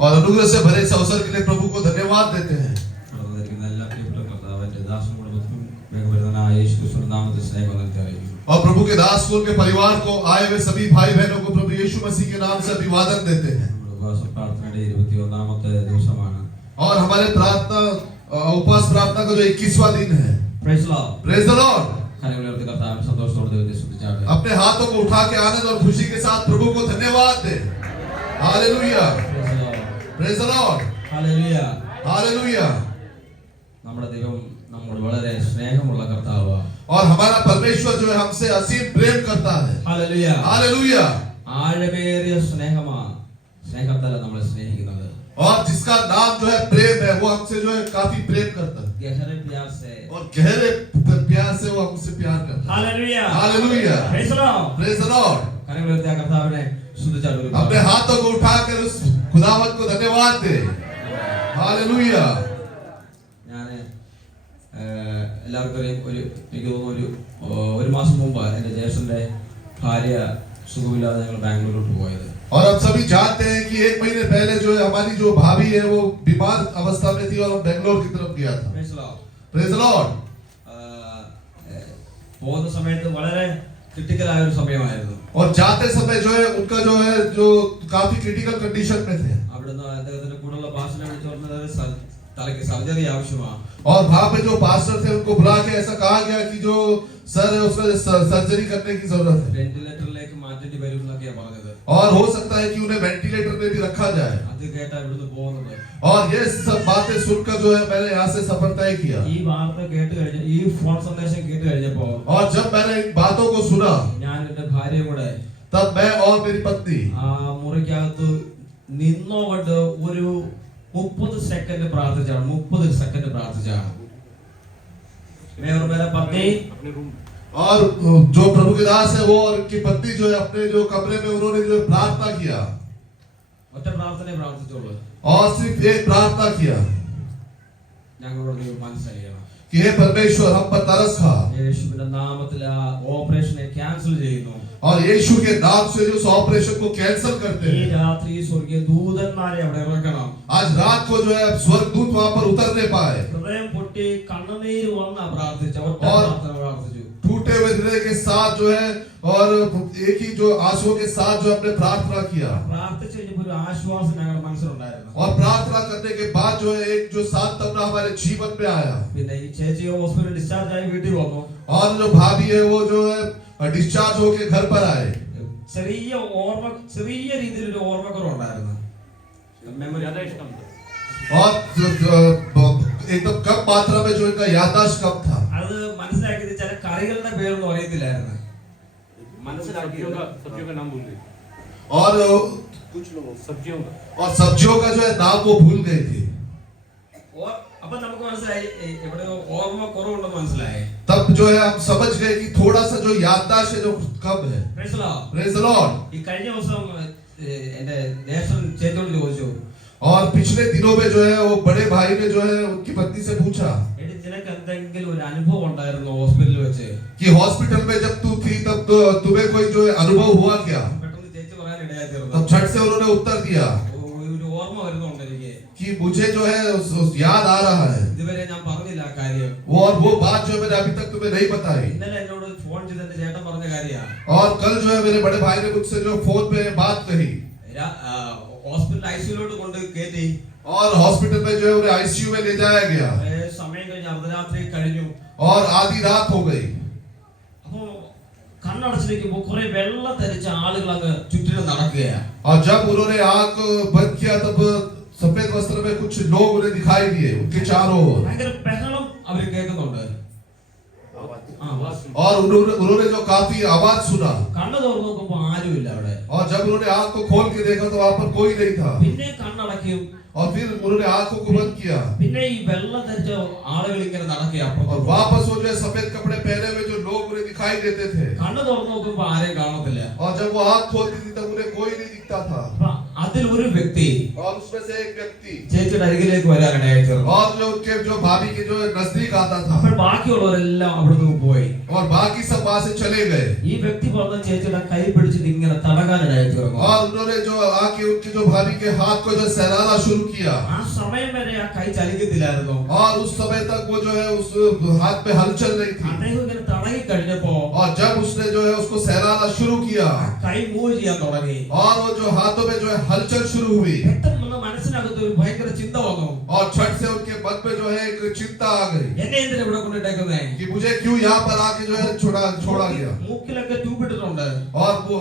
और अनुग्रह से भरे इस अवसर के लिए प्रभु को धन्यवाद देते हैं। और प्रभु के दास को उनके परिवार को आए हुए सभी भाई बहनों को प्रभु यीशु मसीह के नाम से अभिवादन देते हैं। और हमारे प्रार्थना उपवास प्रार्थना का जो 21वां दिन है। Praise the Lord. Praise the Lord. अपने हाथों को उठा के आनंद और खुशी के साथ प्रभु को धन्यवाद दे। हालेलुया। Praise the Lord. हालेलुया। हालेलुया। നമ്മുടെ ദൈവം നമ്മോട് വളരെ സ്നേഹമുള്ള കർത്താവാണ്। और हमारा परमेश्वर जो है हमसे असीम प्रेम करता है। हालेलुया। हालेलुया। ആഴമേറിയ സ്നേഹമാണ് സ്നേഹത്താൽ നമ്മളെ സ്നേഹിക്കുന്നത്। और जिसका नाम जो है प्रेम है वो हमसे जो है काफी प्रेम करता है। गहरे प्यार से और गहरे प्यार से वो हमसे प्यार करता है। हालेलुया। हालेलुया। Praise the Lord. Praise the Lord. കരങ്ങളെടുത്ത കർത്താവിനെ സ്തുതിച്ചാലും अपने हाथों को उठाकर उस खुदावंत को धन्यवाद दे। हालेलुया। ഞാൻ എല്ലാവർക്കും എനിക്ക് തോന്നുന്നു ഒരു മാസം മുമ്പ് എൻ്റെ ജ്യേഷ്ഠന്റെ ഭാര്യ സുഖമില്ലാതെ ഞങ്ങൾ ബാംഗ്ലൂരിലോട്ട് പോയത്। और हम सभी जानते हैं कि 1 महीने पहले जो है हमारी जो भाभी है वो बीमार अवस्था में थी और हम बेंगलोर की तरफ गया था। Praise the Lord. Praise the Lord. പോകുന്ന സമയത്ത് വളരെ ക്രിട്ടിക്കൽ ആയ ഒരു സമയമായിരുന്നു। और जाते समय जो है उनका जो है जो काफी क्रिटिकल कंडीशन में थे। അവിടുന്ന് അദ്ദേഹത്തിന്റെ കൂടെയുള്ള പാസ്റ്ററെ വിളിച്ചു പറഞ്ഞത് തലയ്ക്ക് സർജറി ആവശ്യമാണ്। और वहां पे जो पास्टर थे उनको बुला के ऐसा कहा गया कि जो सर है उसका सर्जरी करने की जरूरत है। वेंटिलेटरലേക്ക് മാറ്റേണ്ടി വരും എന്നൊക്കെയാ പറഞ്ഞത്। और हो सकता है कि उन्हें वेंटिलेटर में भी रखा जाए। അത് കേട്ടാ ഇവിടുന്ന് പോകുന്നത്। और ये सब बातें सुनकर जो है मैंने यहाँ से सफर तय किया। ഈ വാർത്ത കേട്ട് കഴിഞ്ഞ ഈ ഫോൺ സന്ദേശം കേട്ട് കഴിഞ്ഞപ്പോൾ और जब मैंने इन बातों को सुना ഞാൻ എൻ്റെ ഭാര്യയും കൂടെ तब मैं और मेरी पत्नी ആ മുറിക്കകത്ത് നിന്നോണ്ട് ഒരു 30 സെക്കൻഡ് പ്രാർത്ഥിച്ചാണ്। 30 സെക്കൻഡ് പ്രാർത്ഥിച്ചാണ്। मैं और मेरा पत्नी और जो प्रभु के दास है वो और उनकी पत्नी जो है अपने जो कमरे में उन्होंने जो प्रार्थना किया। ഒറ്റ പ്രാർത്ഥനയെ പ്രാർത്ഥിച്ചുള്ളൂ। और सिर्फ एक प्रार्थना किया ഞങ്ങളോട് മനസ്സിലാക്കണം कि हे परमेश्वर हम पर तरस खा। യേശുവിന്റെ നാമത്തിൽ ആ ഓപ്പറേഷനെ ക്യാൻസൽ ചെയ്യുന്നു। और यीशु के नाम से जो ऑपरेशन को कैंसिल करते ഈ हैं। രാത്രി സ്വർഗീയ ദൂതന്മാരെ അവിടെ ഇറക്കണം। आज रात को जो है स्वर्गदूत वहां पर उतरने पाए। ഹൃദയം പൊട്ടി കണ്ണുനീര് വന്ന പ്രാർത്ഥിച്ച ഒറ്റ പ്രാർത്ഥന പ്രാർത്ഥിച്ചു। टूटे हुए हृदय के साथ जो है और एक ही जो आंसुओं के साथ जो हमने प्रार्थना किया। പ്രാർത്ഥിച്ചു കഴിഞ്ഞപ്പോൾ ഒരു ആശ്വാസം ഞങ്ങളുടെ മനസ്സിലുണ്ടായിരുന്നു। और प्रार्थना करने के बाद जो है एक जो सांत्वना हमारे जीवन में आया। പിന്നെ ഈ ചേച്ചി ഹോസ്പിറ്റൽ ഡിസ്ചാർജ് ആയി വീട്ടിൽ വന്നു। और जो भाभी है वो जो है डिस्चार्ज होके घर पर आए। ചെറിയ രീതിയിലൊരു ഓർമ്മക്കുറവുണ്ടായിരുന്നു। മെമ്മറി और एकदम कम मात्रा में जो इनका याददाश्त कम था। അത് മനസ്സിലാക്കിയത് ചില കറികളുടെ പേരൊന്നും അറിയത്തില്ലായിരുന്നു। सब्जियों का नाम भूल गए। और कुछ लोगों सब्जियों का जो है नाम वो भूल गए थे। അപ്പൊ നമുക്ക് മനസ്സിലായി ഇവിടെ ഓർമ്മക്കുറവുണ്ടെന്ന് മനസ്സിലായി। तब जो है हम समझ गए कि थोड़ा सा जो याददाश्त है जो कम है। Praise the Lord. Praise the Lord. ഈ കഴിഞ്ഞ ദിവസം എന്റെ ജ്യേഷ്ഠൻ ചേച്ചിയോട് ചോദിച്ചു। और पिछले दिनों में जो है वो बड़े भाई ने जो है उनकी पत्नी से पूछा നിനക്ക് എന്തെങ്കിലും ഒരു അനുഭവം ഉണ്ടായിരുന്നോ ഹോസ്പിറ്റലിൽ വെച്ച്? कि हॉस्पिटल में जब तू थी तब तुम्हें कोई जो है अनुभव हुआ क्या? പെട്ടെന്ന് ചേച്ചി പറയാൻ ഇടയായി തീർന്നു। तब झट से उन्होंने उत्तर दिया ഒരു ഓർമ്മ വരുന്നുണ്ട് എനിക്ക് कि मुझे जो है याद आ रहा है ഇതുവരെ ഞാൻ പറഞ്ഞില്ല ആ കാര്യം। और वो बात जो मैंने अभी तक तुम्हें नहीं बताई। ഇന്നലെ എന്നോട് ഫോൺ ചെയ്ത് എന്റെ ചേട്ടൻ പറഞ്ഞ കാര്യമാണ്। और कल जो है मेरे बड़े भाई ने मुझसे जो फोन पे बात कही। ഹോസ്പിറ്റൽ ഐസിയുലോട്ട് കൊണ്ട് കയറ്റി और हॉस्पिटल में जो है उन्हें आईसीयू में ले जाया गया। സമയം കഴിഞ്ഞ് അർദ്ധരാത്രി കഴിഞ്ഞു। और आधी रात हो गई। അപ്പൊ കണ്ണടച്ചിരിക്കുമ്പോ കുറെ വെള്ളം ധരിച്ച ആളുകൾ അങ്ങ് ചുറ്റിനും നടക്കുകയാണ്। और जब उन्होंने आंख बंद किया तब सफेद वस्त्र में कुछ लोग उन्हें दिखाई दिए उनके चारों ओर। ഭയങ്കര ബഹളം അവർ കേൾക്കുന്നുണ്ട്। और उन्होंने जो काफी आवाज सुना। കണ്ണ് തുറന്നു നോക്കുമ്പോ ആരുമില്ല അവിടെ। और जब उन्होंने आंख को खोल के देखा तो वहां पर कोई नहीं था। പിന്നെ കണ്ണടക്കും। और फिर उन्होंने आंखों को बंद किया। പിന്നെ ഈ വെള്ളം ധരിച്ച ആളുകൾ ഇങ്ങനെ നടക്കുക। और वापस वो जो सफेद कपड़े पहने हुए जो लोग उन्हें दिखाई देते थे। കണ്ണ് തുറന്നു നോക്കുമ്പോ ആരെയും കാണത്തില്ല। और जब वो आंख खोलती थी तब उन्हें कोई नहीं दिखता था। അതിൽ ഒരു വ്യക്തി और उसमें से एक व्यक्ति ചേച്ചിയുടെ അരികിലേക്ക് വരാനിടയായി തീർന്നു। और जो उनके जो भाभी के जो नजदीक आता था। അപ്പോൾ ബാക്കിയുള്ളവരെല്ലാം അവിടുന്ന് പോയി। और बाकी सब वहां से चले गए ഈ വ്യക്തി വന്ന ചേച്ചിയുടെ കൈ പിടിച്ചിട്ട് ഇങ്ങനെ തടകാനിടയായി തീർന്നു. और उन्होंने जो आके उनकी जो भाभी के हाथ को जो सहलाना शुरू किया ആ സമയം വരെ ആ കൈ ചലിക്കത്തില്ലായിരുന്നു. और उस समय तक वो जो है उस हाथ पे हलचल नहीं थी അദ്ദേഹം ഇങ്ങനെ തടകി കഴിഞ്ഞപ്പോ और जब उसने जो है उसको सहलाना शुरू किया കൈ മൂവ് ചെയ്യാൻ തുടങ്ങി. और वो जो हाथों में जो है हलचल शुरू हुई പെട്ടെന്ന് മനസ്സിനകത്ത് ഒരു ഭയങ്കര ചിന്ത വന്നു. और छठ से उनके मन पे जो है एक चिंता आ गई എന്നെ എന്തിനാ ഇവിടെ കൊണ്ടിട്ടേക്കുന്നേ? कि मुझे क्यों यहाँ पर आके जो है छोड़ा गया മൂക്കിലൊക്കെ ട്യൂബ് ഇട്ടിട്ടുണ്ട്. और वो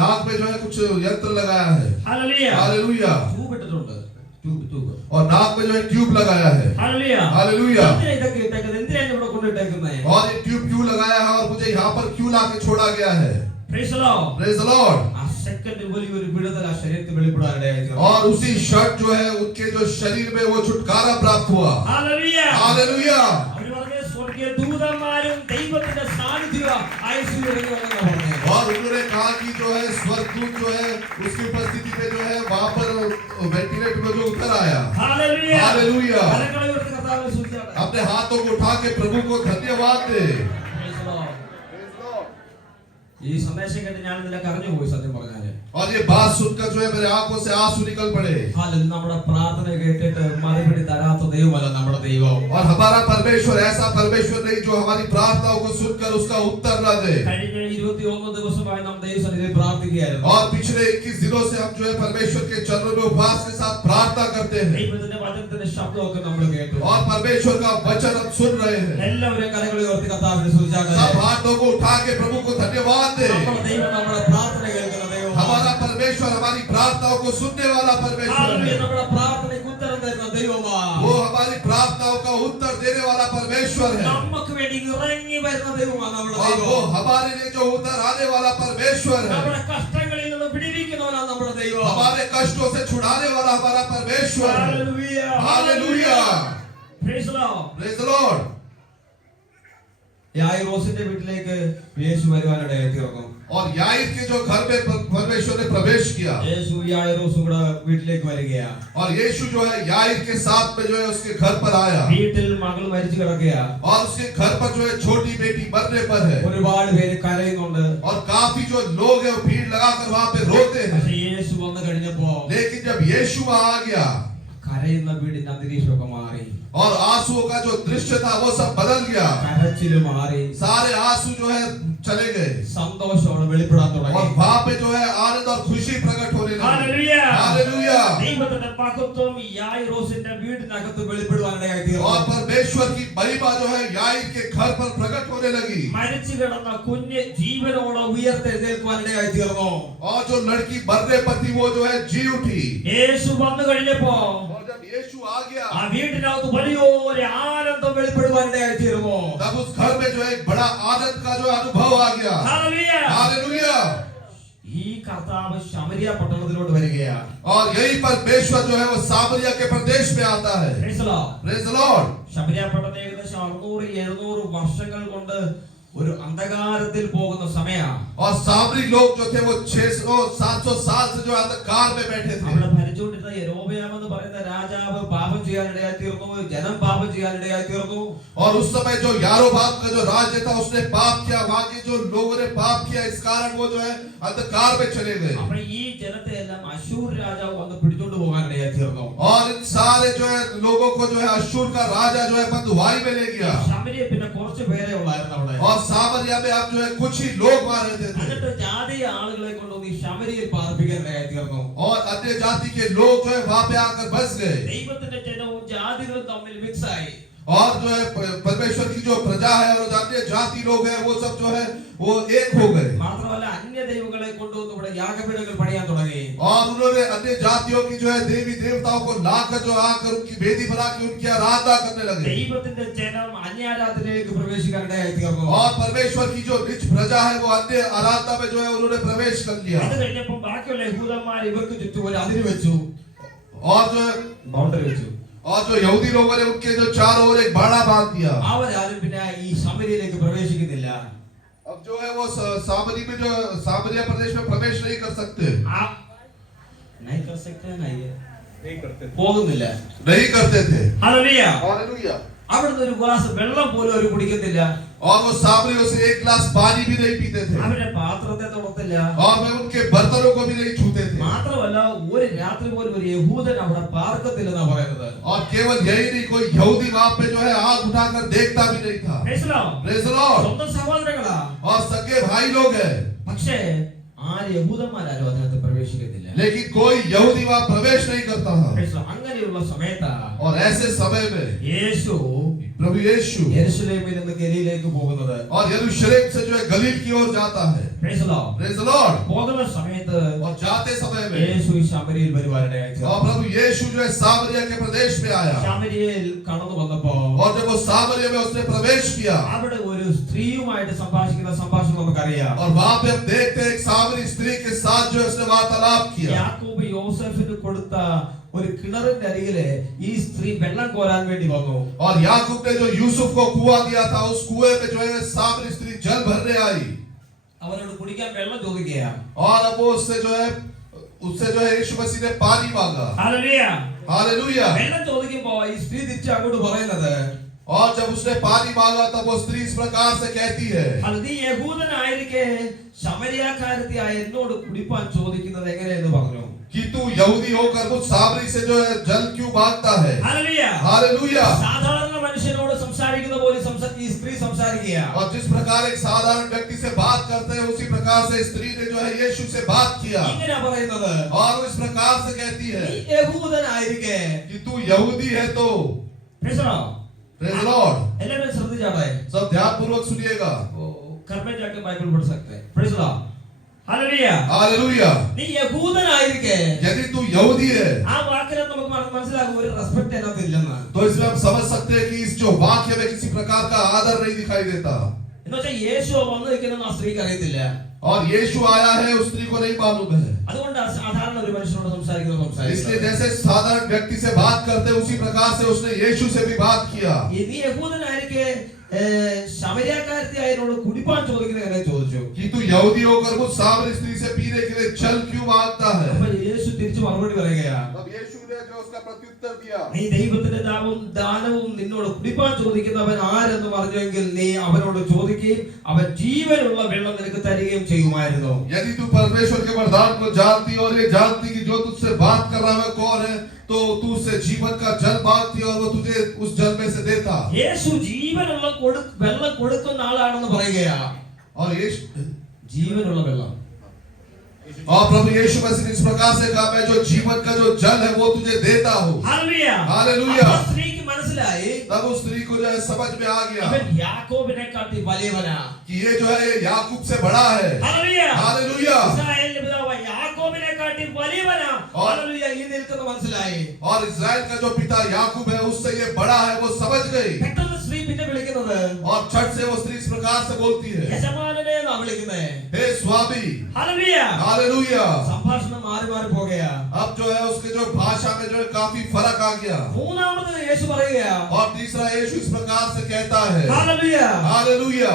नाक में जो है कुछ यंत्र लगाया है ഹല്ലേലൂയ. हालेलुया ട്യൂബ് ഇട്ടിട്ടുണ്ട്. ട്യൂബ് और नाक में जो है ट्यूब लगाया है ഹല്ലേലൂയ. हालेलुया എന്തിനാ ഇതൊക്കെ ഇട്ടേക്കുന്നത്? എന്തിനാ ഇവിടെ കൊണ്ടിട്ടേക്കുന്നേ? और ये ट्यूब क्यों लगाया है और मुझे यहाँ पर क्यों लाके छोड़ा गया है praise the Lord. Praise the Lord ആ സെക്കൻഡിൽ വലിയൊരു വിടുതൽ ആ ശരീരത്തിൽ വെളിപ്പെടാനിടയായി തീർന്നു. और उसी शर्ट जो है उनके जो शरीर में वो छुटकारा प्राप्त हुआ ഹല്ലേലൂയ. हालेलुया അവര് പറഞ്ഞു സ്വർഗ്ഗീയ ദൂതന്മാരും ദൈവത്തിന്റെ സാന്നിധ്യവും ഐശ്വര്യം ഇറങ്ങി വന്നെന്നാ പറഞ്ഞത്. और उन्होंने कहा कि जो है स्वर्गदूत जो है उसकी उपस्थिति में जो है वहां पर वेंटिलेटर में जो उतर आया ഹല്ലേലൂയ. हालेलुया കരങ്ങളെ ഉയർത്തി കർത്താവിനെ സ്തുതിച്ചാട്ടെ. अपने हाथों को उठा के प्रभु को धन्यवाद दे Praise the Lord. ഈ സന്ദേശം കേട്ട് ഞാൻ ഇതിലൊക്കെ അറിഞ്ഞു പോയി സത്യം പറഞ്ഞാല്. और ये बात सुनकर जो है मेरे आंखों से आंसू निकल पड़े ഹാലലൂയ. നമ്മുടെ പ്രാർത്ഥന കേട്ടിട്ട് മറുപടി തരാത്ത ദൈവമല്ല നമ്മുടെ ദൈവം. और हमारा परमेश्वर ऐसा परमेश्वर नहीं जो हमारी प्रार्थनाओं को सुनकर उसका उत्तर न दे കഴിഞ്ഞ 21 ദിവസമായി നാം ദൈവസന്നിധിയിൽ പ്രാർത്ഥിക്കുകയായിരുന്നു. और पिछले 21 दिनों से हम जो है परमेश्वर के चरणों में उपवास के साथ प्रार्थना करते हैं ദൈവത്തിന്റെ വചനത്തിന്റെ ശബ്ദമൊക്കെ നമ്മൾ കേട്ടു. और परमेश्वर का वचन हम सुन रहे हैं എല്ലാവരും കരങ്ങളെ ഉയർത്തി കർത്താവിനെ സ്തുതിച്ചാട്ടെ. सब हाथों को उठा के प्रभु को धन्यवाद दे നമ്മുടെ ദൈവം നമ്മുടെ പ്രാർത്ഥന കേൾക്കുന്ന ദൈവമാണ്. हमारा परमेश्वर हमारी प्रार्थनाओं को सुनने वाला परमेश्वर ഹാലലൂയ. है നമ്മുടെ പ്രാർത്ഥനയ്ക്ക് ഉത്തരം തരുന്ന ദൈവമാണ്. वो हमारी प्रार्थनाओं का उत्तर देने वाला परमेश्वर है നമുക്ക് വേണ്ടി ഇറങ്ങി വരുന്ന ദൈവമാണ് നമ്മുടെ और वो ദൈവം. हमारे लिए जो उतर आने वाला परमेश्वर है നമ്മുടെ കഷ്ടങ്ങളിൽ നിന്ന് വിടുവിക്കുന്നവനാണ് നമ്മുടെ ദൈവം. हमारे कष्टों से छुड़ाने वाला हमारा परमेश्वर है ഹല്ലേലൂയ. हालेलुया Praise the Lord. Praise the Lord യായിറോസിന്റെ വീട്ടിലേക്ക് യേശു വരുവാനിടയായി തീർന്നു. और याईर के जो घर में परमेश्वर ने प्रवेश किया യേശു യായിറോസും കൂടെ വീട്ടിലേക്ക് വരികയാണ്. और यीशु जो है याईर के साथ में जो है उसके घर पर आया വീട്ടിൽ മകൾ മരിച്ചു കിടക്കുകയാണ്. और उसके घर पर जो है छोटी बेटी मरने पर है ഒരുപാട് പേര് കരയുന്നുണ്ട്. और काफी जो लोग हैं वो भीड़ लगाकर वहां पे रोते हैं പക്ഷേ യേശു വന്നു കഴിഞ്ഞപ്പോ लेकिन जब यीशु वहां आ गया കരയുന്ന വീടിന്റെ അന്തരീക്ഷമൊക്കെ മാറി. और आंसुओं का जो दृश्य था वो सब बदल गया കരച്ചില് മാറി. सारे आंसू जो है चले गए സന്തോഷമാണ് വെളിപ്പെടാൻ और തുടങ്ങി. वहां पे जो है आनंद और खुशी प्रकट होने लगी ഹല്ലേലൂയ. हालेलुया ദൈവത്തിന്റെ മഹത്വം യായിറോസിന്റെ വീടിനകത്ത് വെളിപ്പെടുവാനിടയായി തീർന്നു. और परमेश्वर की महिमा जो है याईर के घर पर प्रकट होने लगी മരിച്ചു കിടന്ന കുഞ്ഞ് ജീവനോടെ ഉയർത്തെഴുന്നേൽക്കുവാനിടയായി തീർന്നു. और जो लड़की मरने पर थी वो जो है जी उठी യേശു വന്നു കഴിഞ്ഞപ്പോ और जब यीशु आ गया ആ വീടിനകത്ത് വലിയൊരു ആനന്ദം വെളിപ്പെടുവാനിടയായി തീർന്നു. तब उस घर में जो है एक बड़ा आनंद का जो अनुभव आ गया ഹല്ലേലൂയ. हालेलुया ഈ കർത്താവ് ശമരിയ പട്ടണത്തിലോട്ട് വരികയാണ്. और यही परमेश्वर जो है वो सामरिया के प्रदेश में आता है Praise the Lord. Praise the Lord Samaria പട്ടണം ഏകദേശം 600-700 വർഷങ്ങൾ കൊണ്ട് ഒരു അന്ധകാരത്തിൽ പോകുന്ന സമയമാണ്. और सामरी लोग जो थे वो 600-700 साल से जो अंधकार में बैठे थे അവിടെ ഭരിച്ചുകൊണ്ടിരുന്ന യെരോബെയാം എന്ന് പറയുന്ന രാജാവ് പാപം ചെയ്യാനിടയായി തീർന്നു. ജനം പാപം ചെയ്യാനിടയായി തീർന്നു. और उस समय जो यारोबाम का जो राज्य था उसने पाप किया वहां के जो लोगों ने पाप किया इस कारण वो जो है अंधकार में चले गए അപ്പോൾ ഈ ജനത്തെ എല്ലാം അശൂർ രാജാവ് വന്ന് പിടിച്ചോണ്ട് പോകാനിടയായി തീർന്നു. और इन सारे जो है लोगों को जो है अशूर का राजा जो है बंधुआई में ले गया ശമരിയ പിന്നെ കുറച്ച് പേരെ ഉള്ളായിരുന്നു അവിടെ. और सामरिया में अब जो है कुछ ही लोग वहां रहते थे എന്നിട്ട് ജാതീയ ആളുകളെ കൊണ്ടുവന്ന് ഈ ശമരിയിൽ പാർപ്പിക്കാനിടയായി തീർന്നു. और अन्य जाति के लोग जो है वहां पे आकर बस गए ദൈവത്തിന്റെ ജനവും ജാതികളും തമ്മിൽ മിക്സ് ആയി. और जो है परमेश्वर की जो प्रजा है और अन्य जाति लोग हैं वो सब जो है वो एक हो गए മാത്രമല്ല അന്യ ദൈവങ്ങളെ കൊണ്ടുവന്ന് ഇവിടെ യാഗപീഠങ്ങൾ പണിയാൻ തുടങ്ങി. और उन्होंने अन्य जातियों की जो है देवी देवताओं को लाकर जो आकर उनकी वेदी बना के उनकी आराधना करने लगे ദൈവത്തിന്റെ ജനം അന്യാരാധനയിലേക്ക് പ്രവേശിക്കാനിടയായി തീർന്നു. और परमेश्वर की जो निज प्रजा है वो अन्य आराधना में जो है उन्होंने प्रवेश कर लिया അത് കഴിഞ്ഞപ്പോൾ ബാക്കിയുള്ള യഹൂദന്മാർ ഇവർക്ക് ചുറ്റും ഒരു അതിര് വെച്ചു. और जो है ബൗണ്ടറി വെച്ചു. और जो यहूदी लोगों ने उनके जो चारों ओर एक बाड़ा बांध दिया അവരാരും പിന്നെ ഈ ശമരിയിലേക്ക് പ്രവേശിക്കുന്നില്ല. अब जो है वो सामरी में जो सामरिया प्रदेश में प्रवेश नहीं कर सकते नहीं कर सकते नहीं है नहीं करते പോകുന്നില്ല. नहीं करते थे ഹല്ലേലൂയ. हालेलुया അവിടുന്ന് ഒരു ഗ്ലാസ് വെള്ളം പോലും അവർ കുടിക്കത്തില്ല. और वो सामरियों से एक गिलास पानी भी नहीं पीते थे അവരുടെ പാത്രത്തെ തൊടത്തില്ല. और वे उनके बर्तनों को भी नहीं छूते थे മാത്രമല്ല ഒരു രാത്രി പോലും ഒരു യഹൂദൻ അവിടെ പാർക്കത്തില്ലെന്നാ പറയുന്നത്. और केवल यही नहीं, कोई यहूदी वहां पे जो है आंख उठाकर देखता भी नहीं था। Praise the Lord. Praise the Lord। സ്വന്തം സഹോദരങ്ങളാ. और सगे भाई लोग हैं, പക്ഷേ ആര് യഹൂദന്മാരും അതിനകത്ത് പ്രവേശിക്കത്തില്ല. लेकिन कोई यहूदी वहां प्रवेश नहीं करता था। Praise the Lord. അങ്ങനെയുള്ള സമയത്ത് और ऐसे समय में യേശു प्रभु यीशु യെരുശലേമിൽ നിന്ന് ഗലീലയിലേക്ക് പോകുന്നത്. और यरूशलेम से जो है गलील की ओर जाता है। Praise the Lord. Praise the Lord। പോകുന്ന സമയത്ത് और जाते समय में യേശു ഈ ശമരിയിൽ വരുവാനിടയായി. और प्रभु यीशु जो है सामरिया के प्रदेश में आया ശമരിയയിൽ കടന്നു വന്നപ്പോ और जब वो सामरिया में उसने प्रवेश किया അവിടെ ഒരു സ്ത്രീയുമായിട്ട് സംഭാഷിക്കുന്ന സംഭാഷണം നമുക്കറിയാം. और वहां पे हम देखते हैं एक सामरी स्त्री के साथ जो उसने वार्तालाप किया। യാക്കോബ് യോസേഫിന് കൊടുത്ത ഒരു കിണറിന്റെ അരികില് ഈ സ്ത്രീ വെള്ളം കോരാൻ വേണ്ടി വന്നു. और याकूब ने जो यूसुफ को कुआं दिया था, उस कुएं पे जो है सामरी स्त्री जल भरने आई അവനോട് കുടിക്കാൻ വെള്ളം ചോദിക്കുകയാണ്. और अब वो उससे जो है यीशु मसीह ने पानी मांगा। ഹല്ലേലൂയ. हालेलुया। വെള്ളം ചോദിക്കുമ്പോ ഈ സ്ത്രീ തിരിച്ച് അങ്ങോട്ട് പറയുന്നത്, और जब उसने पानी मांगा तब वो स्त्री इस प्रकार से कहती है, നീ യഹൂദനായിരിക്കെ ശമരിയാക്കാരത്തിയായ എന്നോട് കുടിപ്പാൻ ചോദിക്കുന്നത് എങ്ങനെയെന്ന് പറഞ്ഞു. कि तू यहूदी होकर मुझ सामरी से जो है जल क्यों मांगता है। ഹല്ലേലൂയ. हालेलुया। സാധാരണ മനുഷ്യനോട് സംസാരിക്കുന്ന പോലെ ഈ സ്ത്രീ സംസാരിക്കുക. और जिस प्रकार एक साधारण व्यक्ति से बात करते हैं, उसी प्रकार से स्त्री ने जो है यीशु से बात किया ഇങ്ങനെ പറയുന്നത്, और वो इस प्रकार से कहती है നീ യഹൂദനായിരിക്കെ. कि तू यहूदी है तो। Praise the Lord. Praise the Lord. എല്ലാവരും ശ്രദ്ധിച്ചാട്ടെ. सब ध्यान पूर्वक सुनिएगा। घर में जाके बाइबल पढ़ सकते हैं. Praise the Lord. Hallelujah. Hallelujah. നീ യഹൂദനായിരിക്കെ. यदि तू यहूदी है, ആ വാക്കിനെ നമുക്ക് മനസ്സിലാകും ഒരു റെസ്പെക്ട് അതിനകത്ത് ഇല്ലെന്ന്. तो इसमें हम समझ सकते हैं कि इस जो वाक्य में किसी प्रकार का आदर नहीं दिखाई देता। എന്നുവെച്ചാൽ യേശു വന്നു നിൽക്കുന്ന ആ സ്ത്രീക്ക് അറിയത്തില്ല. और यीशु आया है उस स्त्री को नहीं मालूम है। അതുകൊണ്ടാണ് സാധാരണ ഒരു മനുഷ്യനോട് സംസാരിക്കുന്നത്. इसलिए जैसे साधारण व्यक्ति से बात करते हैं, उसी प्रकार से उसने यीशु से भी बात किया। നീ യഹൂദനായിരിക്കെ ശമരിയാക്കാരത്തിയായതിനോട് കുടിപ്പാൻ ചോദിക്കുന്നത് എങ്ങനെ ചോദിച്ചു. कि तू यहूदी होकर मुझ सामरी स्त्री से पीने के लिए जल क्यों मांगता है। അപ്പൊ യേശു തിരിച്ചു മറുപടി പറയുകയാണ്, तब यीशु ने जो उसका प्रत्युत्तर दिया, നീ ദൈവത്തിന്റെ ദാനവും നിന്നോട് കുടിപ്പാൻ ചോദിക്കുന്നവൻ ആരെന്ന് പറഞ്ഞെങ്കിൽ നീ അവനോട് ചോദിക്കുകയും അവൻ ജീവനുള്ള വെള്ളം നിനക്ക് തരികയും ചെയ്യുമായിരുന്നു. यदि तू परमेश्वर के वरदान को जानती और ये जानती कि जो तुझसे बात कर रहा है कौन है, तो तू उससे जीवन का जल मांगती और वो तुझे उस जल में से देता। യേശു ജീവനുള്ള വെള്ളം കൊടുക്കുന്ന ആളാണെന്ന് പറയുകയാണ്. और यीशु ജീവനുള്ള വെള്ളം. और प्रभु यीशु मसीह ने इस प्रकार से कहा, मैं जो जीवन का जो जल है वो तुझे देता हूँ। ഹല്ലേലൂയ. हालेलुया। അപ്പോൾ സ്ത്രീക്ക് മനസ്സിലായി तब उस स्त्री को जो है समझ में आ गया അവൻ യാക്കോബിനെ കാട്ടി വലിയവനാ. कि ये जो है ये याकूब से बड़ा है। ഹല്ലേലൂയ. हालेलुया। ഇസ്രായേലിന്റെ പിതാവ് യാക്കോബിനെ കാട്ടി വലിയവനാ. ഹല്ലേലൂയ. ഈ നിൽക്കുന്ന മനസ്സിലായി. और इस्राएल का जो पिता याकूब है उससे ये बड़ा है, वो समझ गई। പെട്ടെന്ന് സ്ത്രീ പിന്നെ വിളിക്കുന്നത് और छठ से वो स्त्री इस प्रकार से बोलती है, യജമാനനെ എന്നാ വിളിക്കുന്നത്. हे स्वामी। ഹല്ലേലൂയ. हालेलुया। സംഭാഷണം മാറി മാറി പോകുകയാ. अब जो है उसके जो भाषा में जो है काफी फर्क आ गया। മൂന്നാമത് യേശു പറയുകയാ, और तीसरा यीशु इस प्रकार से कहता है, ഹല്ലേലൂയ. हालेलुया।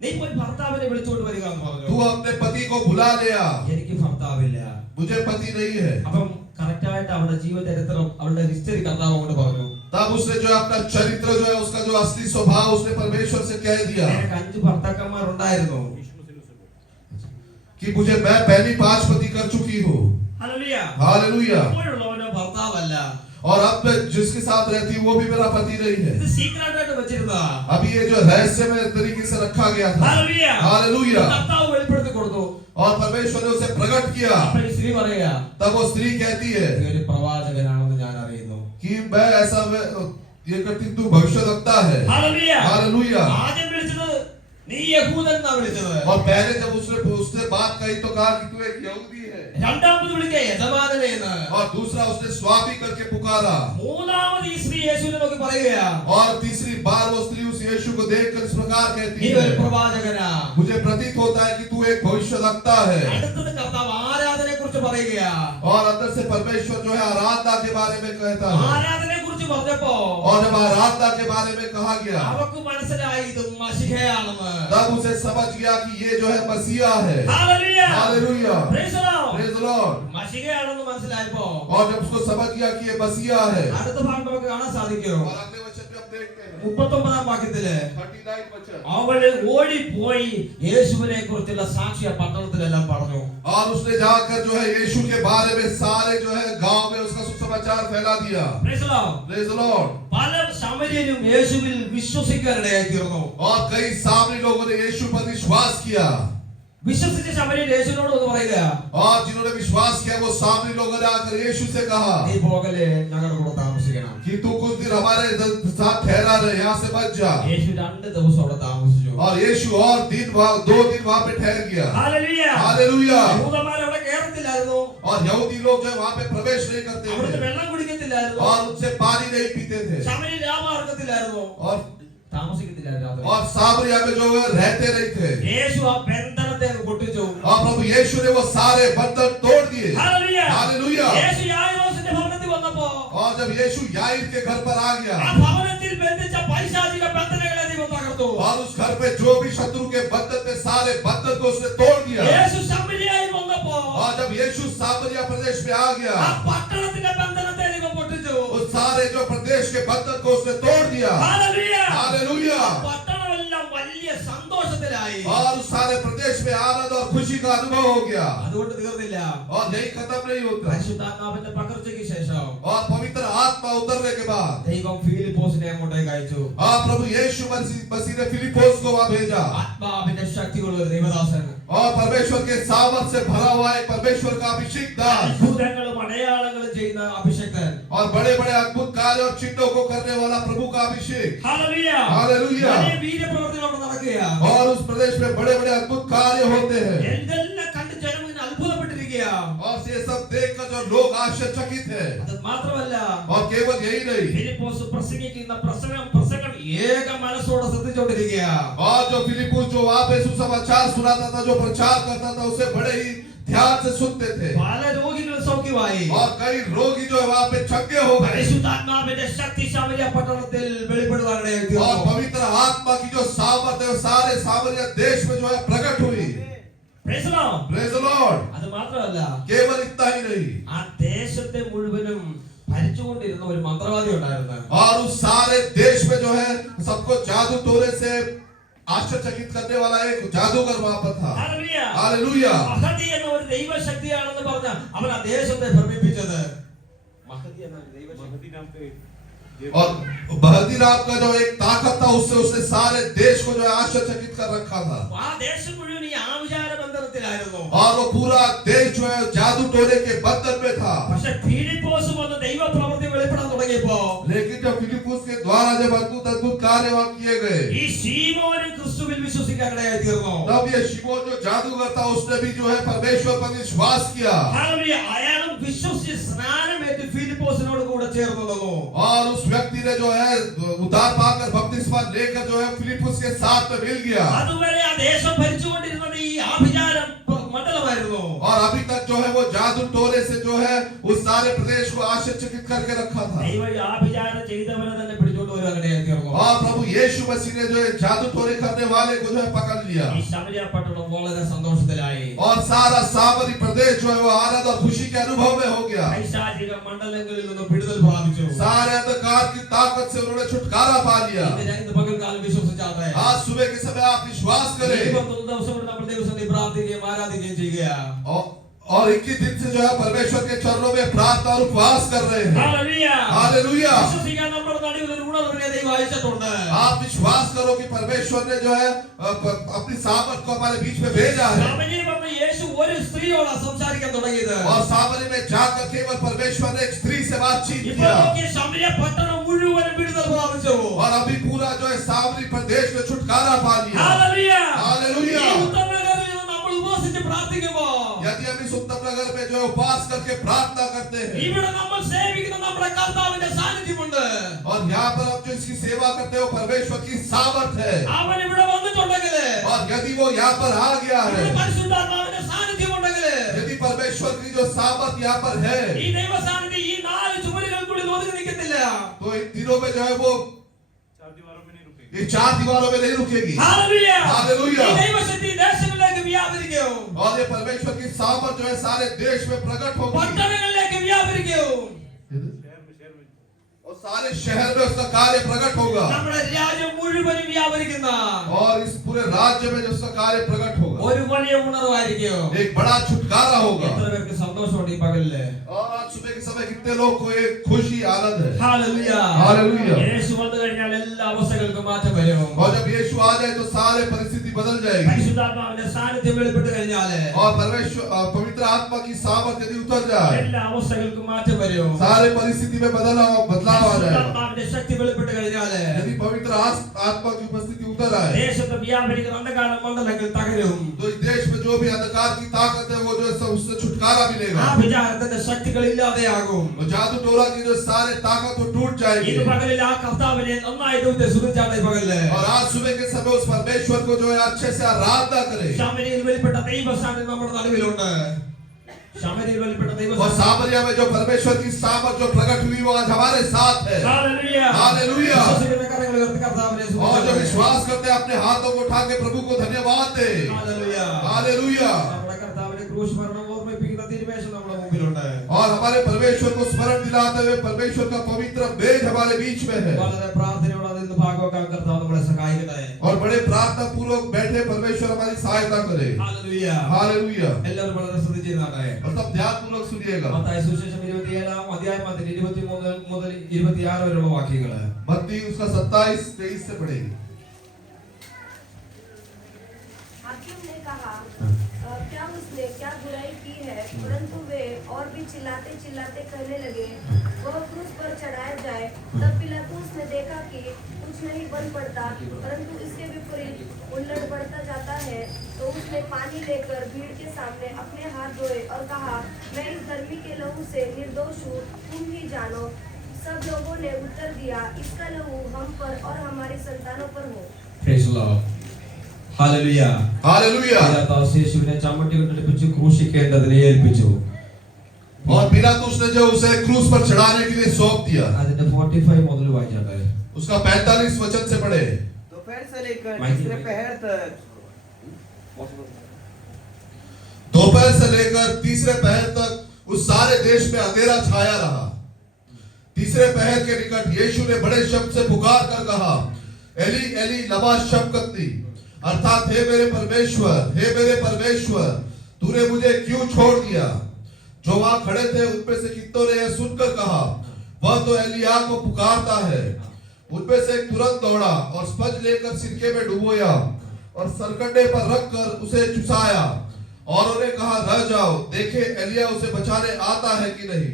നീ പോയി ഭർത്താവിനെ വിളിച്ചുകൊണ്ട് വരിക എന്ന് പറഞ്ഞു. तू अपने पति को बुला ले आ। എനിക്ക് ഭർത്താവില്ല. मुझे पति नहीं है। അപ്പം കറക്റ്റ് ആയിട്ട് അവളുടെ ജീവചരിത്രം അവളുടെ ഹിസ്റ്ററി കർത്താവ് കൊണ്ട് പറഞ്ഞു. तब उसने जो है अपना चरित्र जो है उसका जो असली स्वभाव उसने परमेश्वर से कह दिया എനിക്ക് 5 ഭർത്താക്കന്മാരുണ്ടായിരുന്നു. कि मुझे मैं पहली 5 पति कर चुकी हूँ। ഹല്ലേലൂയ. हालेलुया। ഇപ്പോഴുള്ളവനോ ഭർത്താവല്ല. और अब मैं जिसके साथ रहती हूँ वो भी मेरा पति नहीं है। ഇത് സീക്രട്ട് ആയിട്ട് വെച്ചിരുന്നതാ. अभी ये जो रहस्यमय तरीके से रखा गया था। ഹല്ലേലൂയ. हालेलुया। കർത്താവ് വെളിപ്പെടുത്തി കൊടുത്തു. और परमेश्वर ने उसे प्रकट किया। അപ്പോൾ ഈ സ്ത്രീ പറയുക, तब वो स्त्री कहती है "നീ ഒരു പ്രവാചകനാണെന്ന് ഞാൻ അറിയുന്നു." कि मैं ऐसा ये करती तू भविष्यवक्ता है। ഹല്ലേലൂയ. हालेलुया। ആദ്യം വിളിച്ചത് നീ യഹൂദൻ എന്നാ വിളിച്ചത്. और पहले जब उसने बात कही तो कहा कि तू एक यहूदी है। രണ്ടാമത് വിളിക്കുക യജമാനനെ എന്ന്. और दूसरा उसने स्वामी करके पुकारा। മൂന്നാമത് ഈ സ്ത്രീ യേശുവിനെ നോക്കി പറയുകയാ, और तीसरी बार वो स्त्री उस यीशु को देखकर इस प्रकार कहती നീ ഒരു है, പ്രവാചകനാ. मुझे प्रतीत होता है कि तू एक भविष्यवक्ता है। അടുത്തത് കർത്താവ് ആരാധനയെ കുറിച്ച് പറയുകയാ. और अंदर से परमेश्वर जो है आराधना के बारे में कहता है। ആരാധനയെ കുറിച്ച് പറഞ്ഞപ്പോ और जब आराधना के बारे में कहा गया അവർക്ക് മനസ്സിലായി ഇത് മശിഹയാണെന്ന്. तब उसे समझ गया कि ये जो है मसीहा है। ഹല്ലേലൂയ. हालेलुया। Praise the Lord. Praise the Lord. മശിഹയാണെന്ന് മനസ്സിലായപ്പോ और जब उसको समझ गया कि ये मसीहा है, അടുത്ത ഭാഗം നമുക്ക് കാണാൻ സാധിക്കും. और अगले वचन में हम देखते हैं 39 വാക്യത്തില് 39 वचन അവള് ഓടിപ്പോയി യേശുവിനെ കുറിച്ചുള്ള സാക്ഷ്യ പട്ടണത്തിലെല്ലാം പറഞ്ഞു. और उसने जाकर जो है यीशु के बारे में सारे जो है गांव में उसका सुसमाचार फैला दिया. Praise the Lord. Praise the Lord. പല സമര്യരും യേശുവിൽ വിശ്വസിക്കാനിടയായി തീർന്നു. और कई सामरी लोगों ने यीशु पर विश्वास किया. വിശ്വസിച്ച സമര്യൻ യേശുവിനോട് ഒന്ന് പറയുക, और जिन्होंने विश्वास किया वो सामरी लोगों ने आकर यीशु से कहा നീ പോകലേ, ഞങ്ങളുടെ കൂടെ താമസിക്കണം. कि तू कुछ दिन हमारे साथ ठहरा रहे, यहाँ से मत जा. യേശു 2 ദിവസം അവിടെ താമസിച്ചു. और यीशु और 2 दिन वहाँ पे ठहर गया. ഹല്ലേലൂയ. हालेलुया. യഹൂദന്മാർ അവിടെ കയറത്തില്ലായിരുന്നു. और यहूदी लोग जो है वहाँ पे प्रवेश नहीं करते അവിടുത്തെ थे വെള്ളം കുടിക്കത്തില്ലായിരുന്നു. और उनसे पानी नहीं पीते थे. സമര്യൻ രാമാർഗത്തിലായിരുന്നു. और താമസിക്കത്തില്ലായിരുന്നു. और सामरिया में जो है रहते नहीं थे. യേശു ആ ബന്ധനത്തെ പൊട്ടിച്ചു. और प्रभु यीशु ने वो सारे बंधन तोड़ दिए. ഹല്ലേലൂയ. हालेलुया. യേശു യായിറോസിന്റെ ഭവനത്തിൽ വന്നപ്പോൾ और जब यीशु याईर के घर पर आ गया ആ ഭവനത്തിൽ ബന്ധിച്ച പൈശാചിക ബന്ധനങ്ങളെ ദൈവം തകർത്തു. और उस घर पे जो भी शत्रु के बंधन थे सारे बंधन को उसने तोड़ दिया. യേശു സമരിയായിൽ വന്നപ്പോൾ और जब यीशु सामरिया प्रदेश में आ गया ആ പട്ടണത്തിന്റെ ബന്ധനത്തെ ദൈവം പൊട്ടിച്ചു. उस सारे जो प्रदेश के बंधन को उसने तोड़ दिया. ഹല്ലേലൂയ. हालेलुया. പട്ടണമെല്ലാം വലിയ സന്തോഷത്തിലായി. और उस सारे प्रदेश में आनंद और खुशी का अनुभव हो गया. അതുകൊണ്ട് തീർന്നില്ല. और यही खत्म नहीं होता. പരിശുദ്ധാത്മാവിന്റെ പകർച്ചയ്ക്ക് ശേഷം और पवित्र आत्मा उतरने के बाद ദൈവം ഫിലിപ്പോസിനെ അങ്ങോട്ടേക്ക് അയച്ചു. प्रभु यीशु मसीह ने फिलिप्पोस को वहां भेजा. ആത്മാവിന്റെ ശക്തിയുള്ള ഒരു ദൈവദാസൻ, और परमेश्वर के सामर्थ से भरा हुआ एक परमेश्वर का अभिषेक दास അത്ഭുതങ്ങളും അടയാളങ്ങളും ചെയ്യുന്ന അഭിഷേകൻ. और बड़े बड़े अद्भुत कार्य और चिन्हों को करने वाला प्रभु का अभिषेक. ഹല്ലേലൂയ. हालेलुया. വലിയ വീര്യപ്രവൃത്തികൾ അവിടെ നടക്കുകയാ. और उस प्रदेश में बड़े बड़े अद्भुत कार्य होते हैं. എന്തെല്ലാം കണ്ട് ജനം ഇങ്ങനെ അത്ഭുതപ്പെട്ടിരിക്കുക. और ये सब देखकर जो लोग आश्चर्यचकित हैं. അത് മാത്രമല്ല, और केवल यही नहीं ഫിലിപ്പോസ് പ്രസംഗിക്കുന്ന പ്രസംഗം ഏക മനസ്സോടെ ശ്രദ്ധിച്ചുകൊണ്ടിരിക്കുക. और जो फिलिप्पुस जो वहां पे सुसमाचार सुनाता था जो प्रचार करता था उसे बड़े ही ध्यान से सुनते थे. പല രോഗികൾ സൗഖ്യമായി. और कई रोगी जो है वहां पे चंगे हो गए. പരിശുദ്ധാത്മാവിന്റെ ശക്തി ശമരിയ പട്ടണത്തിൽ വെളിപ്പെടുവാനിടയായി और തീർന്നു. पवित्र आत्मा की जो सामर्थ है वो सारे सामरिया देश में जो है प्रकट हुई. Praise the Lord. Praise the Lord. അത് മാത്രമല്ല, केवल इतना ही नहीं ആ ദേശത്തെ മുഴുവനും ഭരിച്ചുകൊണ്ടിരുന്ന ഒരു മന്ത്രവാദി ഉണ്ടായിരുന്നു. और उस सारे देश में जो है सबको जादू टोने से आश्चर्यचकित करने वाला एक जादूगर वहां पर था. ഹല്ലേലൂയ. हालेलुया. മഹതി എന്ന ഒരു ദൈവശക്തിയാണെന്ന് പറഞ്ഞ അവൻ ആ ദേശത്തെ ഭ്രമിപ്പിച്ചത്. മഹതി എന്ന ഒരു ദൈവശക്തി. महदी नाम के और बहदी नाम का जो एक ताकत था उससे उसने सारे देश को जो है आश्चर्यचकित कर रखा था. ആ ദേശം മുഴുവൻ ഈ ആഭിചാര ബന്ധനത്തിലായിരുന്നു. और वो पूरा देश जो है जादू टोने के बंधन में था. പക്ഷെ ഫിലിപ്പോസ് വന്ന് ദൈവപ്രവൃത്തി വെളിപ്പെടാൻ തുടങ്ങിയപ്പോ लेकिन जब फिलिप्पुस के द्वारा जब अद्भुत अद्भुत कार्य वहां किए गए ഈ ശീമോന് ക്രിസ്തുവിൽ വിശ്വസിക്കാനിടയായി തീർന്നു. तब ये शिमोन जो जादूगर था उसने भी जो है परमेश्वर पर विश्वास किया. ഹല്ലേലൂയ. അയാളും വിശ്വസിച്ച് സ്നാനമേറ്റ് ഫിലിപ്പോസിനോട് കൂടെ ചേർന്നു നിന്നു. और उस व्यक्ति ने जो है उद्धार पाकर बपतिस्मा लेकर जो है फिलिप्पुस के साथ में मिल गया. അതുവരെ ആ ദേശം ഭരിച്ചുകൊണ്ടിരുന്നത് ഈ ആഭിചാര മണ്ഡലമായിരുന്നു. और अभी तक जो है वो जादू टोने से जो है उस सारे प्रदेश को आश्चर्यचकित करके रखा था. ദൈവം ഈ ആഭിചാരം ചെയ്തവനെ തന്നെ പിടിച്ചോണ്ട് വരുവാനിടയായി തീർന്നു. और प्रभु यीशु मसीह ने जो है जादू टोने करने वाले को जो है पकड़ लिया. ഈ ശമരിയ പട്ടണം വളരെ സന്തോഷത്തിലായി. और सारा सामरी प्रदेश जो है वो आनंद और खुशी के अनुभव में हो गया. പൈശാചിക മണ്ഡലങ്ങളിൽ നിന്ന് വിടുതൽ പ്രാപിച്ചു. सारे अंधकार की ताकत से उन्होंने छुटकारा पा लिया. ഇന്ന് പകൽക്കാലം വിശ്വസിച്ചാട്ടെ. आज सुबह के समय आप विश्वास करें. 21 ദിവസം കൊണ്ട് നമ്മൾ ദൈവസന്നിധിയിൽ പ്രാർത്ഥിക്കുകയും ആരാധിക്കുകയും ചെയ്യുക. और 21 दिन से जो है परमेश्वर के चरणों में प्रार्थना और उपवास कर रहे हैं. ഹല്ലേലൂയ. हालेलुया. വിശ്വസിക്കാൻ നമ്മുടെ നടുവിൽ ഒരു ഗുണധർമ്മിയെ ദൈവം അയച്ചിട്ടുണ്ട്. आप विश्वास करो कि परमेश्वर ने जो है अपनी सामर्थ को हमारे बीच में भेजा है. സമരിയിൽ വന്ന് യേശു ഒരു സ്ത്രീയോട് സംസാരിക്കാൻ തുടങ്ങിയത്. और सामरी में जाकर केवल परमेश्वर ने एक स्त्री से बातचीत ഇപ്പോൾ किया. നോക്കിയ ശമരിയ പട്ടണം മുഴുവനും വിടുതൽ പ്രാപിച്ചു. और अभी पूरा जो है सामरी प्रदेश में छुटकारा पा लिया. ഹല്ലേലൂയ. हालेलुया. ഈ ഉത്തമനഗറിൽ നിന്ന് നമ്മൾ ഉപവസിച്ച് പ്രാർത്ഥിക്കുമ്പോൾ यदि हम इस उत्तम नगर में जो है उपवास करके प्रार्थना करते हैं ഇവിടെ നമ്മൾ സേവിക്കുന്ന നമ്മുടെ കർത്താവിന്റെ സാന്നിധ്യമുണ്ട്. और यहाँ पर हम जो इसकी सेवा करते हो परमेश्वर की सामर्थ है. അവൻ ഇവിടെ വന്നിട്ടുണ്ടെങ്കിൽ, और यदि वो यहाँ पर आ गया है, ഇവിടെ പരിശുദ്ധാത്മാവിന്റെ സാന്നിധ്യമുണ്ടെങ്കിൽ, यदि परमेश्वर की जो सामर्थ यहाँ पर है ഈ ദൈവ സാന്നിധ്യം ഈ 4 ചുമരുകൾക്കുള്ളിൽ ഒതുങ്ങി നിൽക്കത്തില്ല. तो इन दिनों में जो है वो चार दीवारों में नहीं रुकेगी. ये 4 दीवारों में नहीं रुकेगी. ഹല്ലേലൂയ. हालेलुया. ഈ ദൈവശക്തി ദേശങ്ങളിലേക്ക് വ്യാപരിക്കും. और ये परमेश्वर की सामर्थ जो है सारे देश में प्रकट होगी. പട്ടണങ്ങളിലേക്ക് വ്യാപരിക്കും. शहर में और सारे शहर में उसका कार्य प्रकट होगा നമ്മുടെ രാജ്യം മുഴുവനും വ്യാപരിക്കുന്ന और इस पूरे राज्य में जो उसका कार्य प्रकट होगा ഒരു വലിയ ഉണർവായിരിക്കും. एक बड़ा छुटकारा होगा എത്ര പേർക്ക് സന്തോഷമുണ്ട് ഈ പകലില്? और आज सुबह के समय कितने लोग को एक खुशी आनंद है ഹല്ലേലൂയ. हालेलुया യേശു വന്നു കഴിഞ്ഞാൽ എല്ലാ അവസ്ഥകൾക്കും മാറ്റം വരും. और जब यीशु आ जाए तो सारे परिस्थिति बदल जाएगी പരിശുദ്ധാത്മാവിന്റെ സാന്നിധ്യം വെളിപ്പെട്ട് കഴിഞ്ഞാല് और परमेश्वर पवित्र आत्मा की सामर्थ यदि उतर जाए എല്ലാ അവസ്ഥകൾക്കും മാറ്റം വരും. सारे परिस्थिति में बदलाव आ जाएगा പരിശുദ്ധാത്മാവിന്റെ ശക്തി വെളിപ്പെട്ട് കഴിഞ്ഞാല് यदि पवित्र आत्मा की उपस्थिति उतर आए ദേശത്ത് വ്യാപരിക്കുന്ന അന്ധകാര മണ്ഡലങ്ങൾ തകരും. तो इस देश में जो भी अंधकार की ताकत है वो जो है उससे छुटकारा ആ मिलेगा വിചാരത്തിന്റെ ശക്തികൾ ഇല്ലാതെയാകും. और जादू टोला की जो सारे ताकत वो टूट जाएगी ഇത് പകലിൽ ആ കർത്താവിനെ നന്നായിട്ട് സ്തുതിച്ചാണ് ഈ പകലില്. और आज सुबह के समय उस परमेश्वर को जो है अच्छे से आराधना करे ശമരിയിൽ വെളിപ്പെട്ട ദൈവസാന്നിധ്യം നമ്മുടെ നടുവിലുണ്ട്. ശമരിയിൽ വെളിപ്പെട്ട और ദൈവസാന്നിധ്യം. सामरिया में जो परमेश्वर की सामर्थ जो प्रकट हुई वो आज हमारे साथ है ഹല്ലേലൂയ. हालेलुया വിശ്വസിക്കുന്ന കരങ്ങൾ ഉയർത്തി കർത്താവിനെ और जो സ്തുതിച്ചാട്ടെ. विश्वास करते हैं अपने हाथों को उठा के प्रभु को धन्यवाद दे ഹല്ലേലൂയ. हालेलुया നമ്മുടെ കർത്താവിനെ ക്രൂശ് മരണം ഓർമ്മിപ്പിക്കുന്ന തിരുമേശം നമ്മുടെ മുമ്പിലുണ്ട്. और हमारे परमेश्वर को स्मरण दिलाते हुए परमेश्वर का पवित्र बेज हमारे बीच में है വളരെ പ്രാർത്ഥനയോടെ അതിൽ ഭാഗമാക്കാൻ കർത്താവ് നമ്മളെ സഹായിക്കട്ടെ. और बड़े प्रार्थना पूर्वक बैठे परमेश्वर हमारी सहायता करे ഹല്ലേലൂയ. हालेलुया എല്ലാവരും വളരെ ശ്രദ്ധിച്ചിരുന്നാട്ടെ. और तब ध्यान पूर्वक सुनिएगा മത്തായി സുവിശേഷം 27 അധ്യായം അതിന്റെ 23 മുതൽ 26 വരെയുള്ള വാക്യങ്ങള്. मत्ती उसका 27-23 से पढ़ेंगे हाकिम ने कहा क्या उसने क्या बुराई की है? परंतु वे और भी चिल्लाते चिल्लाते कहने लगे वह क्रूस पर चढ़ाया जाए। तब पिलातुस ने देखा कि कुछ नहीं बन पड़ता परंतु इसके विपरीत उल्लड़ बढ़ता जाता है, तो उसने पानी लेकर भीड़ के सामने अपने हाथ धोए और कहा, मैं इस धर्मी के लहू से निर्दोष हूँ, तुम ही जानो। सब लोगों ने उत्तर दिया, इसका लहू हम पर और हमारी संतानों पर हो। Praise the Lord. Hallelujah. Hallelujah Pilathos യേശുവിനെ ചമ്മട്ടി കൊണ്ടടിപ്പിച്ചു ക്രൂശിക്കേണ്ടതിനെ ഏൽപ്പിച്ചു. और पिलातुस ने जो उसे क्रूस पर चढ़ाने के लिए सौंप दिया അതിന്റെ 45 മുതൽ വായിച്ചാട്ടെ. उसका 45 वचन से पढ़े दोपहर से लेकर माइक तीसरे में। पहर तक दोपहर से लेकर तीसरे पहर तक उस सारे देश में अंधेरा छाया रहा। तीसरे पहर के निकट यीशु ने बड़े शब्द से पुकार कर कहा, एली एली लमा शबक्तनी, अर्थात हे मेरे परमेश्वर तूने मुझे क्यों छोड़ दिया? जो वहां खड़े थे उनमें से कितनों ने यह सुनकर कहा, वह तो एलिया को पुकारता है। उनमें से एक तुरंत दौड़ा और स्पंज लेकर सिरके में डुबोया और सरकंडे पर रखकर उसे चुसाया और उन्हें कहा, रह जाओ, देखे एलिया उसे बचाने आता है कि नहीं।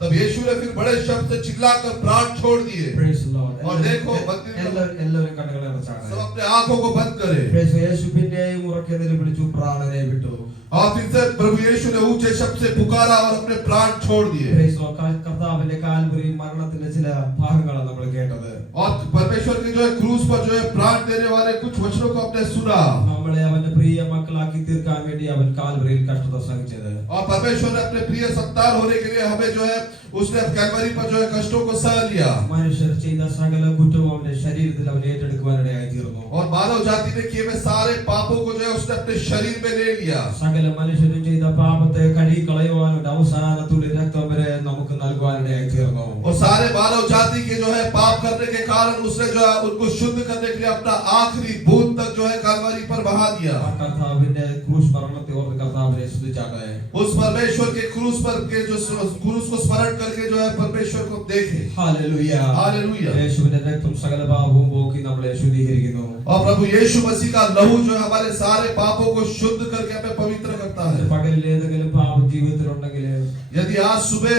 तब यीशु ने फिर बड़े शब्द से चिल्लाकर प्राण छोड़ दिए। Praise the Lord. और देखो എല്ലാവരും കണ്ണുകളെ അടച്ചാട്ടെ. सब अपने आंखों को बंद करे Praise the Lord. യേശു പിന്നെയും ഉറക്കെ നിലവിളിച്ചു പ്രാണനെ വിട്ടു. और फिर से प्रभु यीशु ने ऊंचे शब्द से पुकारा और अपने प्राण छोड़ दिए। Praise the Lord. കർത്താവിന്റെ കാൽവരി മരണത്തിന്റെ ചില ഭാഗങ്ങളാണ് നമ്മൾ കേട്ടത്. और परमेश्वर के जो है क्रूस पर जो है प्राण देने वाले कुछ वचनों को आपने सुना നമ്മളെ അവന്റെ പ്രിയ മക്കളാക്കി തീർക്കാൻ വേണ്ടി അവൻ കാൽവരിയിൽ കഷ്ടത സഹിച്ചത്. और परमेश्वर ने अपने प्रिय सत्तार होने के लिए हमें जो है उसने कैलवरी पर जो है कष्टों को सह लिया മനുഷ്യർ ചെയ്ത സകല കുറ്റവും അവന്റെ ശരീരത്തിൽ അവൻ ഏറ്റെടുക്കുവാനിടയായി തീർന്നു. और मानव जाति ने किए हुए सारे पापों को जो है उसने अपने शरीर में ले लिया സകല മനുഷ്യരും ചെയ്ത പാപത്തെ കഴുകിക്കളയുവാൻ ഒരു അവസാന തുള്ളി രക്തം വരെ നമുക്ക് നൽകുവാനിടയായി തീർന്നു. और सारे मानव जाति के जो है पाप करने के कारण उसने जो है उनको शुद्ध करने के लिए अपना आखिरी बूंद तक जो है कैलवरी पर बहा दिया। ആ കർത്താവിന്റെ ക്രൂശ് മരണത്തെ ഓർത്ത് കർത്താവിനെ സ്തുതിച്ചാട്ടെ. उस परमेश्वर के क्रूस पर के जो क्रूस को स्मरण करके जो है परमेश्वर को देखे ഹല്ലേലൂയ. हालेलुया യേശുവിന്റെ രക്തം സകല പാപവും പോക്കി നമ്മളെ ശുദ്ധീകരിക്കുന്നു. और प्रभु यीशु मसीह का लहू जो है हमारे सारे पापों को शुद्ध करके हमें पवित्र करता है। പകലിൽ ഏതെങ്കിലും പാപം ജീവിതത്തിലുണ്ടെങ്കിൽ यदि आज सुबह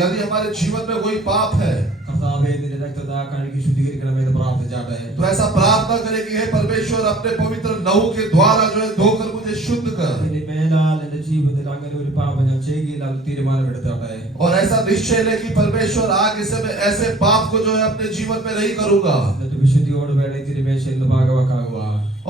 यदि हमारे जीवन में कोई पाप है കർത്താവേ നിന്റെ രക്തത്താൽ കഴുകി ശുദ്ധീകരിക്കണമെന്ന് പ്രാർത്ഥിച്ചാട്ടെ. तो ऐसा प्रार्थना करें कि हे परमेश्वर अपने पवित्र लहू के द्वारा जो है धोकर मुझे शुद्ध कर ഇനി മേലാൽ എന്റെ ജീവിതത്തിൽ അങ്ങനെ ഒരു പാപം ഞാൻ ചെയ്യുകയില്ല എന്ന് തീരുമാനമെടുത്താട്ടെ. और ऐसा निश्चय ले कि परमेश्वर आगे से मैं ऐसे पाप को जो है अपने जीवन में नहीं करूंगा എന്നിട്ട് വിശുദ്ധിയോട് വേണം ഈ തിരുമേശയിൽ ഭാഗവാക്കാകുക.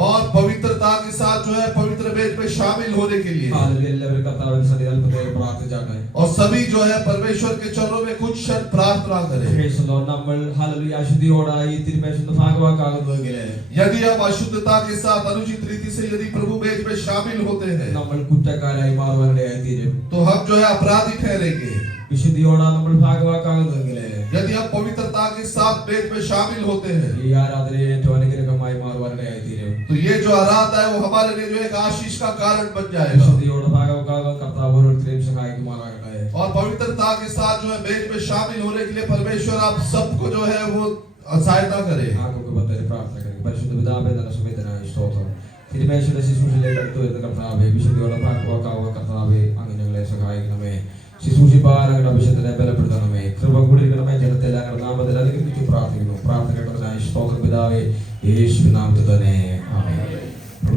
और पवित्रता के साथ जो है पवित्र वेद में शामिल होने के लिए ഹല്ലേലൂയ. എല്ലാവരും കർത്താവിന്റെ സന്നിധിയിൽ അല്പനേരം പ്രാർത്ഥിച്ചാട്ടെ. और सभी जो है परमेश्वर के चरणों में कुछ क्षण प्रार्थना करें। Praise the Lord. നമ്മൾ ഹല്ലേലൂയ അശുദ്ധിയോടായി ഈ തിരുമേശയിൽ ഭാഗവാക്കാകുന്നുവെങ്കിൽ यदि हम अशुद्धता के साथ अनुचित रीति से यदि प्रभु वेद में शामिल होते हैं നമ്മൾ കുറ്റക്കാരായി മാറുവാനിടയായി തീരും. तो हम जो है अपराधी ठहरेंगे। വിശുദ്ധിയോടാ നമ്മൾ ഭാഗവാക്കാകുന്നതെങ്കിൽ यदि हम पवित्रता के साथ मेज में शामिल होते हैं, ഈ ആരാധനയെ ഏറ്റവും അനുഗ്രഹമായി മാറുവാനിടയായി തീരും. तो ये जो आराधना है वो हमारे लिए जो एक आशीष का कारण बन जाएगा। വിശുദ്ധിയോട് ഭാഗവാക്കാകാൻ കർത്താവ് ഓരോരുത്തരെയും സഹായിക്കുമാറാകട്ടെ. और पवित्रता के साथ जो है मेज में शामिल होने के लिए परमेश्वर आप सबको जो है वो सहायता करे। ആർക്കൊക്കെ പറ്റാതെ പ്രാർത്ഥന കഴിയും. പരിശുദ്ധ പിതാവേ, നല്ല സമയത്തിനായി സ്തോത്രം. തിരുമേശയുടെ ശുശ്രൂഷയിലേക്ക് അടുത്തു വരുന്ന കർത്താവേ, വിശുദ്ധിയോടെ ഭാഗവാക്കാവുക കർത്താവേ, അങ്ങ് ഞങ്ങളെ സഹായിക്കണമേ. ശുശ്രൂഷിപ്പാൻ അങ്ങയുടെ അഭിഷേകത്തിനെ ബലപ്പെടുത്തണമേ. കൃപ കൂടിയിരിക്കണമേ. ജനത്തെ അങ്ങയുടെ നാമത്തിൽ അനുഗ്രഹിച്ചു പ്രാർത്ഥിക്കുന്നു. പ്രാർത്ഥന കേട്ടതിനായി സ്തോത്രം പിതാവേ, യേശുവിൻ നാമത്തിൽ തന്നെ ആമേൻ.